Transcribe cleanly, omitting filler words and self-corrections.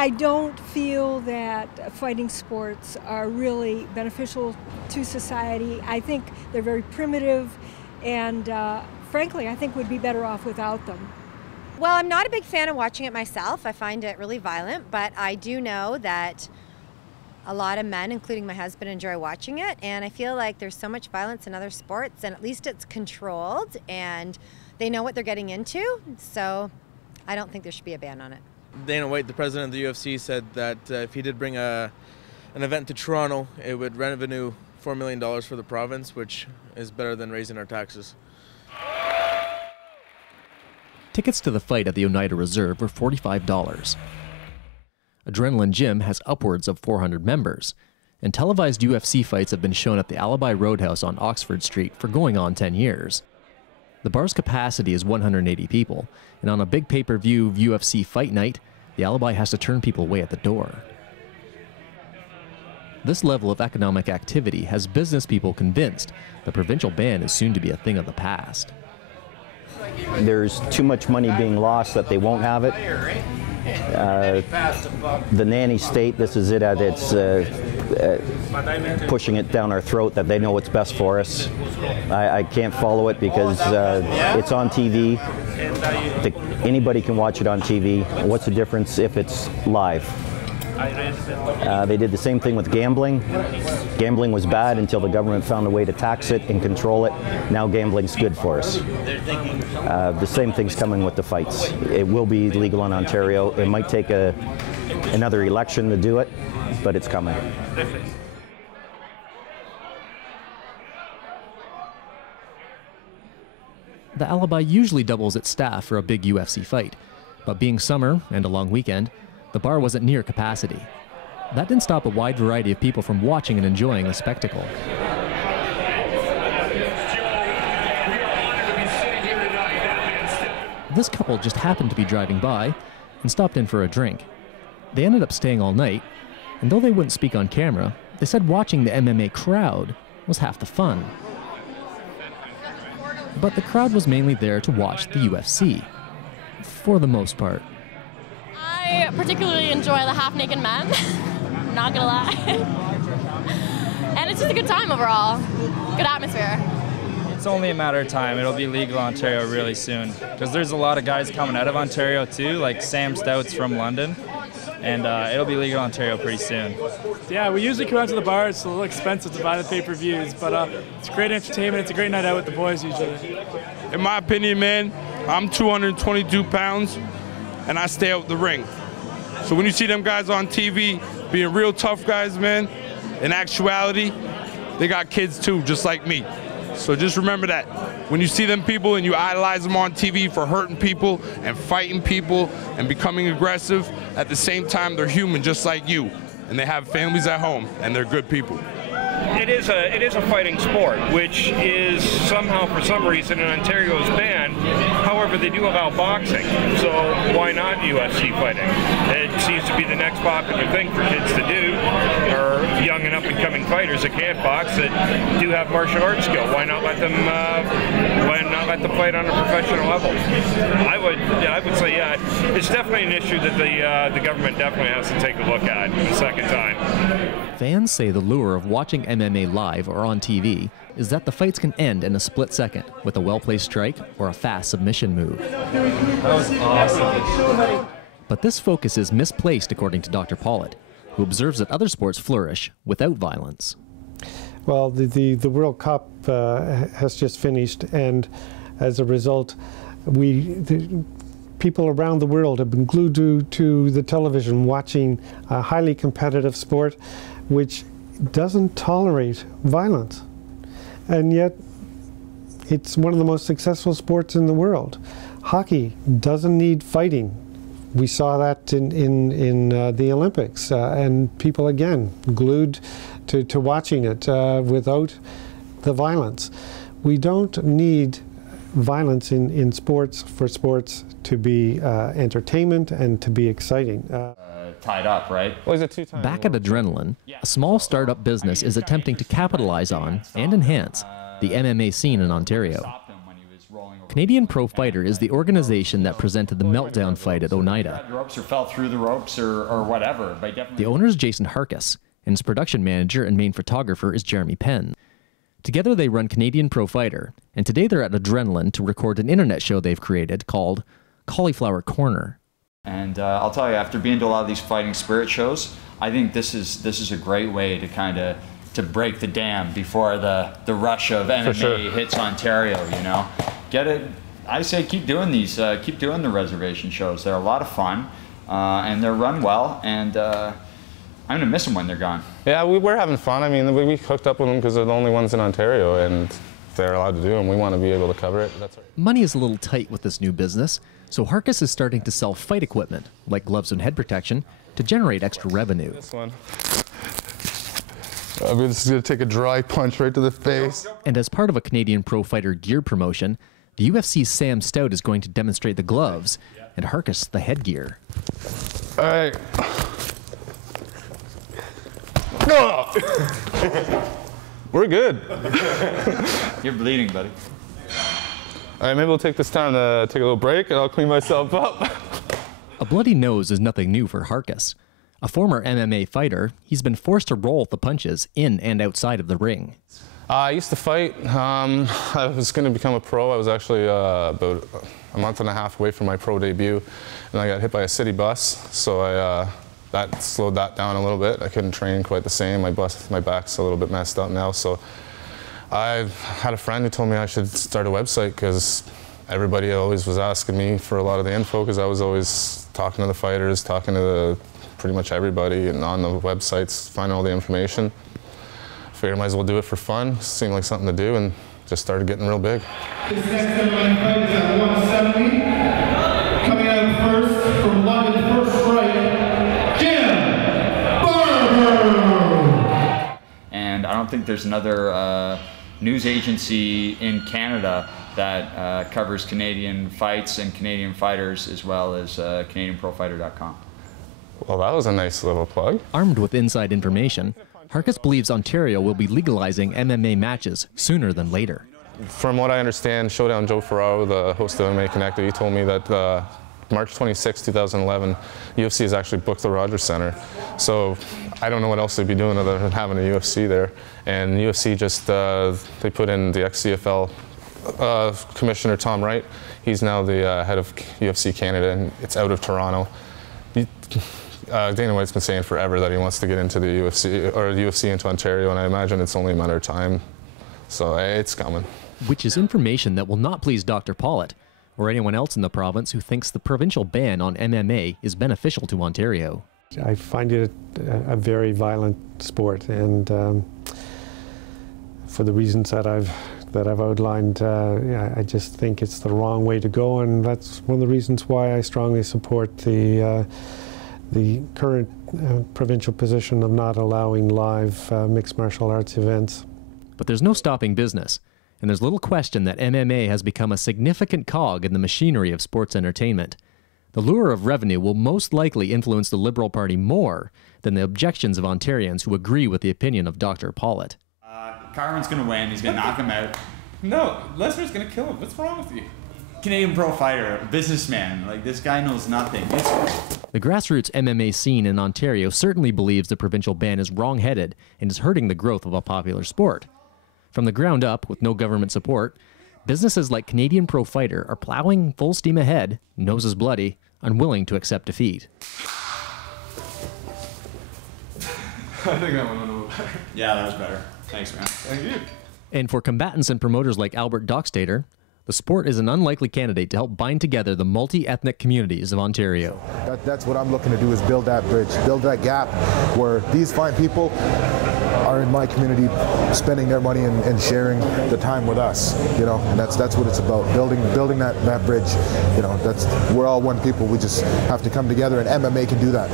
I don't feel that fighting sports are really beneficial to society. I think they're very primitive, and frankly, I think we'd be better off without them. Well, I'm not a big fan of watching it myself. I find it really violent, but I do know that a lot of men, including my husband, enjoy watching it, and I feel like there's so much violence in other sports, and at least it's controlled, and they know what they're getting into, so I don't think there should be a ban on it. Dana White, the president of the UFC, said that if he did bring an event to Toronto, it would revenue $4 million for the province, which is better than raising our taxes. Tickets to the fight at the Oneida Reserve were $45. Adrenaline Gym has upwards of 400 members, and televised UFC fights have been shown at the Alibi Roadhouse on Oxford Street for going on 10 years. The bar's capacity is 180 people, and on a big pay-per-view UFC fight night, the Alibi has to turn people away at the door. This level of economic activity has business people convinced the provincial ban is soon to be a thing of the past. There's too much money being lost that they won't have it. The nanny state, this is it at its pushing it down our throat that they know what's best for us. I can't follow it because it's on TV. Anybody can watch it on TV. What's the difference if it's live? They did the same thing with gambling. Gambling was bad until the government found a way to tax it and control it. Now gambling's good for us. The same thing's coming with the fights. It will be legal in Ontario. It might take another election to do it, but it's coming. The Alibi usually doubles its staff for a big UFC fight, but being summer and a long weekend, the bar wasn't near capacity. That didn't stop a wide variety of people from watching and enjoying the spectacle. This couple just happened to be driving by and stopped in for a drink. They ended up staying all night, and though they wouldn't speak on camera, they said watching the MMA crowd was half the fun. But the crowd was mainly there to watch the UFC, for the most part. I particularly enjoy the half-naked men, not gonna lie. And it's just a good time overall, good atmosphere. It's only a matter of time. It'll be legal in Ontario really soon, because there's a lot of guys coming out of Ontario too, like Sam Stout's from London, and it'll be legal in Ontario pretty soon. Yeah, we usually come out to the bar. It's a little expensive to buy the pay-per-views, but it's great entertainment. It's a great night out with the boys usually. In my opinion, man, I'm 222 pounds, and I stay out the ring. So when you see them guys on TV being real tough guys, man, in actuality, they got kids too, just like me. So just remember that. When you see them people and you idolize them on TV for hurting people and fighting people and becoming aggressive, at the same time, they're human just like you. And they have families at home, and they're good people. It is a fighting sport, which is somehow, for some reason, in Ontario is banned. However, they do allow boxing, so why not UFC fighting? It seems to be the next popular thing for kids to do, or young and up-and-coming fighters that can't box that do have martial arts skill. Why not let them fight on a professional level? I would say, yeah, it's definitely an issue that the government definitely has to take a look at the second time. Fans say the lure of watching MMA live or on TV is that the fights can end in a split second with a well-placed strike or a fast submission move. That was awesome. But this focus is misplaced, according to Dr. Pollitt, who observes that other sports flourish without violence. Well, the World Cup has just finished, and as a result, people around the world have been glued to the television watching a highly competitive sport which doesn't tolerate violence. And yet, it's one of the most successful sports in the world. Hockey doesn't need fighting. We saw that in the Olympics, and people, again, glued to watching it without the violence. We don't need violence in sports for sports to be entertainment and to be exciting. Tied up, right? Back at Adrenaline, a small startup business is attempting to capitalize on and enhance the MMA scene in Ontario. Canadian Pro Fighter is the organization that presented the meltdown fight at Oneida. Ropes or fell through the ropes or whatever. But definitely. The owner is Jason Harkis, and his production manager and main photographer is Jeremy Penn. Together they run Canadian Pro Fighter, and today they're at Adrenaline to record an internet show they've created called Cauliflower Corner. And I'll tell you, after being to a lot of these fighting spirit shows, I think this is a great way to kind of break the dam before the rush of MMA hits Ontario. You know, get it. I say keep doing these, keep doing the reservation shows. They're a lot of fun, and they're run well. And I'm gonna miss them when they're gone. Yeah, we're having fun. I mean, we hooked up with them because they're the only ones in Ontario, and they're allowed to do them. We want to be able to cover it. That's right. Money is a little tight with this new business, so Harkis is starting to sell fight equipment, like gloves and head protection, to generate extra revenue. This one. I'm just going to take a dry punch right to the face. And as part of a Canadian Pro Fighter gear promotion, the UFC's Sam Stout is going to demonstrate the gloves and Harkis the headgear. All right. We're good. You're bleeding, buddy. All right, maybe we'll take this time to take a little break and I'll clean myself up. A bloody nose is nothing new for Harkis. A former MMA fighter, he's been forced to roll with the punches in and outside of the ring. I used to fight. I was going to become a pro. I was actually about a month and a half away from my pro debut, and I got hit by a city bus, so that slowed that down a little bit. I couldn't train quite the same. My back's a little bit messed up now, so I had a friend who told me I should start a website because everybody always was asking me for a lot of the info because I was always talking to the fighters, talking to pretty much everybody, and on the websites, finding all the information. Figured I might as well do it for fun. Seemed like something to do, and just started getting real big. This next headline fight is at 170. Coming out first from London, first strike, Jim Barber. And I don't think there's another news agency in Canada that covers Canadian fights and Canadian fighters as well as CanadianProfighter.com. Well, that was a nice little plug. Armed with inside information, Harkis believes Ontario will be legalizing MMA matches sooner than later. From what I understand, Showdown Joe Ferraro, the host of MMA Connected, he told me that March 26, 2011, UFC has actually booked the Rogers Center. So I don't know what else they'd be doing other than having a UFC there. And UFC just, they put in the ex-CFL Commissioner Tom Wright. He's now the head of UFC Canada, and it's out of Toronto. Dana White's been saying forever that he wants to get into the UFC, or the UFC into Ontario, and I imagine it's only a matter of time. So it's coming. Which is information that will not please Dr. Pollitt, or anyone else in the province who thinks the provincial ban on MMA is beneficial to Ontario. I find it a very violent sport, and for the reasons that I've outlined, yeah, I just think it's the wrong way to go, and that's one of the reasons why I strongly support the current provincial position of not allowing live mixed martial arts events. But there's no stopping business, and there's little question that MMA has become a significant cog in the machinery of sports entertainment. The lure of revenue will most likely influence the Liberal Party more than the objections of Ontarians who agree with the opinion of Dr. Pollitt. Carmen's going to win. He's going to knock him out. No, Lesnar's going to kill him. What's wrong with you? Canadian Pro Fighter, businessman. Like, this guy knows nothing. The grassroots MMA scene in Ontario certainly believes the provincial ban is wrong-headed and is hurting the growth of a popular sport. From the ground up, with no government support, businesses like Canadian Pro Fighter are plowing full steam ahead, noses bloody, unwilling to accept defeat. I think that went a little better. Yeah, that was better. Thanks, man. Thank you. And for combatants and promoters like Albert Dockstader, the sport is an unlikely candidate to help bind together the multi-ethnic communities of Ontario. That's what I'm looking to do, is build that bridge, build that gap where these fine people are in my community spending their money and sharing the time with us, you know, and that's what it's about, building that bridge. You know, we're all one people. We just have to come together, and MMA can do that.